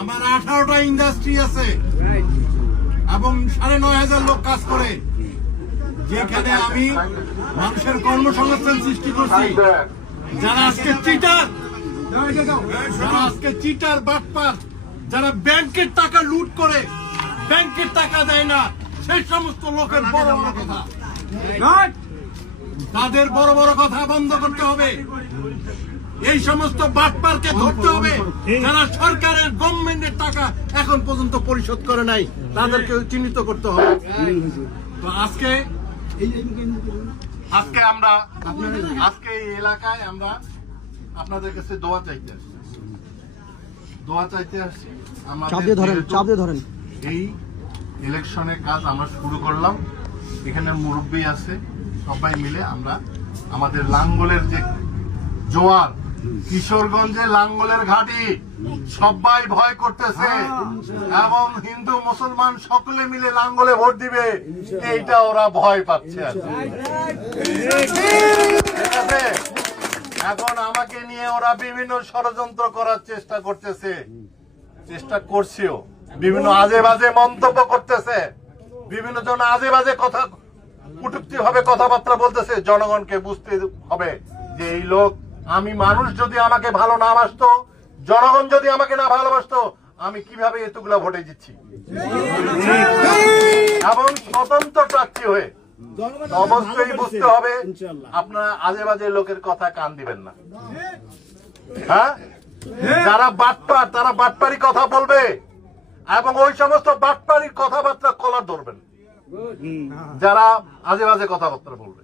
আমার 18টা ইন্ডাস্ট্রি আছে এবং 9,500 লোক কাজ করে, যেখানে আমি মানুষের কর্মসংস্থান সৃষ্টি করছি। যারা আজকে চিটার বাটপার, যারা ব্যাংকের টাকা লুট করে ব্যাংকের টাকা দেয় না, সেই সমস্ত লোকের বড় বড় কথা, তাদের বড় বড় কথা বন্ধ করতে হবে। এই সমস্ত বাটপারকে ধরতে হবে যারা সরকারের গভর্নমেন্টের টাকা এখন পর্যন্ত পরিশোধ করে নাই, তাদেরকে চিহ্নিত করতে হবে। তো আজকে আমরা এই এলাকায় আমরা আপনাদের কাছে দোয়া চাইতে আসছি। এই ইলেকশনের কাজ আমরা শুরু করলাম, এখানে মুরব্বী আছে, সবাই মিলে আমরা আমাদের লাঙ্গলের যে জোয়ার, কিশোরগঞ্জে লাঙ্গলের ঘাঁটি সবাই ভয় করতেছে এবং হিন্দু মুসলমান সকলে মিলে লাঙ্গলে ভোট দিবে, এইটা ওরা ভয় পাচ্ছে। এখন আমাকে নিয়ে ওরা বিভিন্ন ষড়যন্ত্র করার চেষ্টা করছেও, বিভিন্ন আজে বাজে মন্তব্য করতেছে, বিভিন্ন জন আজে বাজে কথা, কটূক্তি ভাবে কথাবার্তা বলতেছে। জনগণকে বুঝতে হবে যে এই লোক, আমি মানুষ যদি আমাকে ভালো না বাসতো, জনগণ যদি আমাকে না ভালোবাসতো, আমি কিভাবে এতগুলা ভোটে জিতছি। এবং স্বতন্ত্র প্রার্থী হয়ে অবশ্যই বুঝতে হবে আপনারা আজে বাজে লোকের কথা কান দিবেন না। হ্যাঁ, যারা বাটপার তারা বাটপারি কথা বলবে এবং ওই সমস্ত বাটপারির কথাবার্তা কলার ধরবেন যারা আজে বাজে কথাবার্তা বলবে।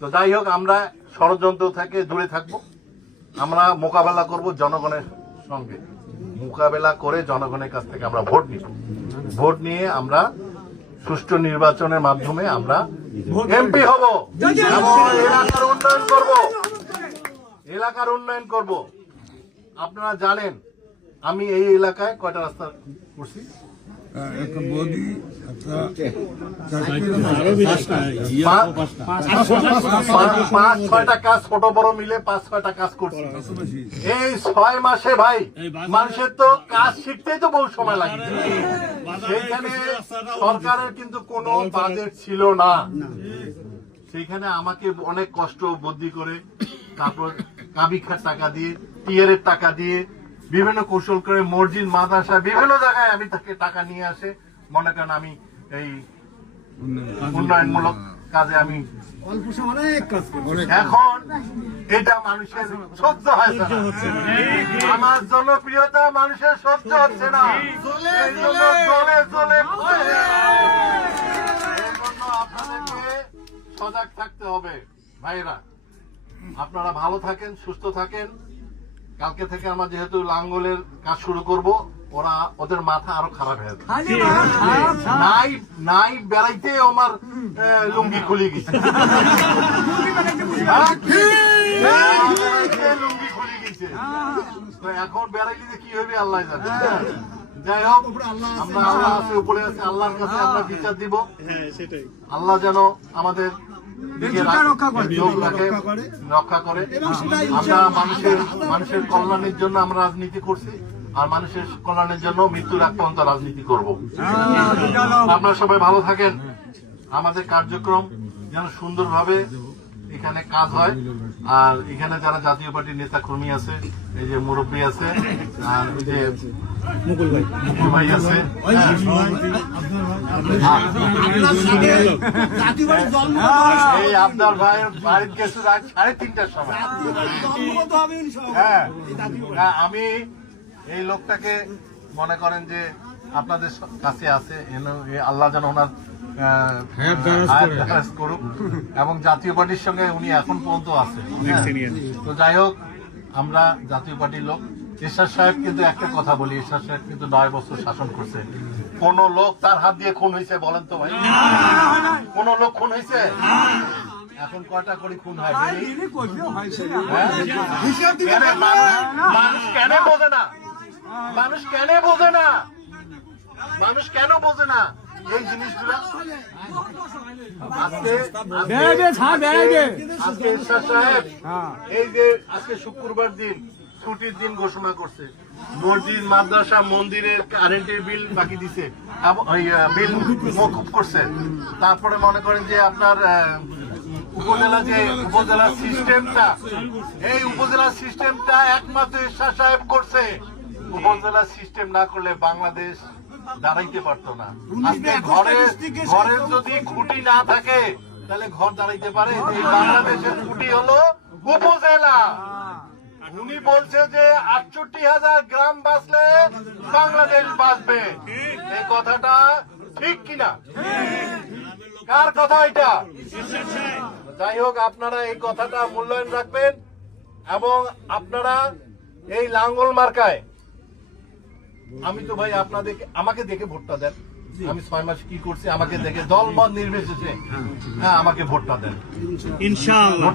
তো যাই হোক, আমরা ষড়যন্ত্র থেকে দূরে থাকবো, আমরা মোকাবেলা করব জনগণের সঙ্গে, মোকাবেলা করে জনগণের কাছ থেকে আমরা ভোট নিয়ে আমরা সুষ্ঠু নির্বাচনের মাধ্যমে আমরা এমপি হব এবং এলাকার উন্নয়ন করব। আপনারা জানেন আমি এই এলাকায় কয়টা রাস্তা করছি, 5-6টা কাজ, ছোট বড় মিলে 5-6টা কাজ করছি এই 6 মাসে। ভাই, মানুষের তো কাজ শিখতেই তো বহু সময় লাগে। সেইখানে সরকারের কিন্তু কোনো বাজেট ছিল না, সেইখানে আমাকে অনেক কষ্ট বুদ্ধি করে, তারপর কাবিখার টাকা দিয়ে, টিয়ারের টাকা দিয়ে, বিভিন্ন কৌশল করে মসজিদ মাদ্রাসা বিভিন্ন জায়গায় আমি তাকে টাকা নিয়ে আসে, মনে করেন আমি এই উন্নয়নমূলক কাজে আমি অল্প সময় অনেক কাজ করি। এখন এটা মানুষের সহ্য হচ্ছে না, আমার জনপ্রিয়তা মানুষের সহ্য হচ্ছে না, এই জন্য আপনাদেরকে সজাগ থাকতে হবে। ভাইরা, আপনারা ভালো থাকেন, সুস্থ থাকেন। কালকে থেকে আমরা যেহেতু লাঙ্গলের কাজ শুরু করব, ওদের মাথা আরো খারাপ হয়ে যাবে। নাই বেড়াইতে আমার লুঙ্গি খুলে গেছে, লুঙ্গি খুলে গেছে। তো এখন বেড়াইলে কি হবে আল্লাহ জানে। যাই হোক, আমরা আল্লাহ আছে, উপরে আছে, আল্লাহর কাছে আমরা বিচার দিব। আল্লাহ যেন আমাদের রক্ষা করে। আমরা মানুষের কল্যাণের জন্য আমরা রাজনীতি করছি, আর মানুষের কল্যাণের জন্য মৃত্যুর আগ পর্যন্ত রাজনীতি করব। আপনারা সবাই ভালো থাকেন। আমাদের কার্যক্রম যেন সুন্দরভাবে এখানে কাজ হয়। আর এখানে যারা জাতীয় পার্টির নেতা কর্মী আছে, এই যে মুরব্বী আছে, আর ওই যে মুকুল ভাই আছে, এই আবদার ভাইয়ের বাড়ির গেছে রাত 3:30টার সময়। হ্যাঁ, আমি এই লোকটাকে মনে করেন যে আপনাদের কাছে আছে, আল্লাহ যেন ওনার করুক এবং জাতীয় পার্টির সঙ্গে উনি এখন পর্যন্ত আছে। তো যাই হোক, আমরা জাতীয় পার্টির লোক। এরশাদ সাহেব কিন্তু একটা কথা বলি, এরশাদ সাহেব কিন্তু 9 বছর শাসন করছে। কোন লোক তার হাত দিয়ে খুন হয়েছে বলেন তো ভাই? কোন লোক খুন হয়েছে? এখন কয়টা করে খুন হয়? মানুষ কেন বোঝে না? মানুষ কেন বোঝে না? মানুষ কেন বোঝে না এই জিনিসগুলা? এই যে আজকে শুক্রবার দিন, ছুটির দিন ঘোষণা করছে, মসজিদ মাদ্রাসা মন্দিরের কারেন্টের বিল বাকি দিছে, বিল মকুব করছে। তারপরে মনে করেন যে আপনার উপজেলার সিস্টেমটা, এই উপজেলার সিস্টেমটা একমাত্র এরশাদ সাহেব করছে। উপজেলার সিস্টেম না করলে বাংলাদেশ দাঁড়াইতে পারতো না। আজকে ঘরের যদি খুঁটি না থাকে তাহলে ঘর দাঁড়াইতে পারে? এই বাংলাদেশের খুঁটি হলো উপজেলা। উনি বলছে যে 68,000 গ্রাম বাঁচলে বাংলাদেশ বাঁচবে। এই কথাটা ঠিক কিনা? কার কথা এটা? যাই হোক, আপনারা এই কথাটা মূল্যায়ন রাখবেন এবং আপনারা এই লাঙ্গল মার্কায়, আমি তো ভাই আপনাদেরকে, আমাকে দেখে ভোটটা দেন। আমি 6 মাস কি করছি আমাকে দেখে, দল মত নির্বিশেষে, হ্যাঁ আমাকে ভোটটা দেন ইনশাআল্লাহ।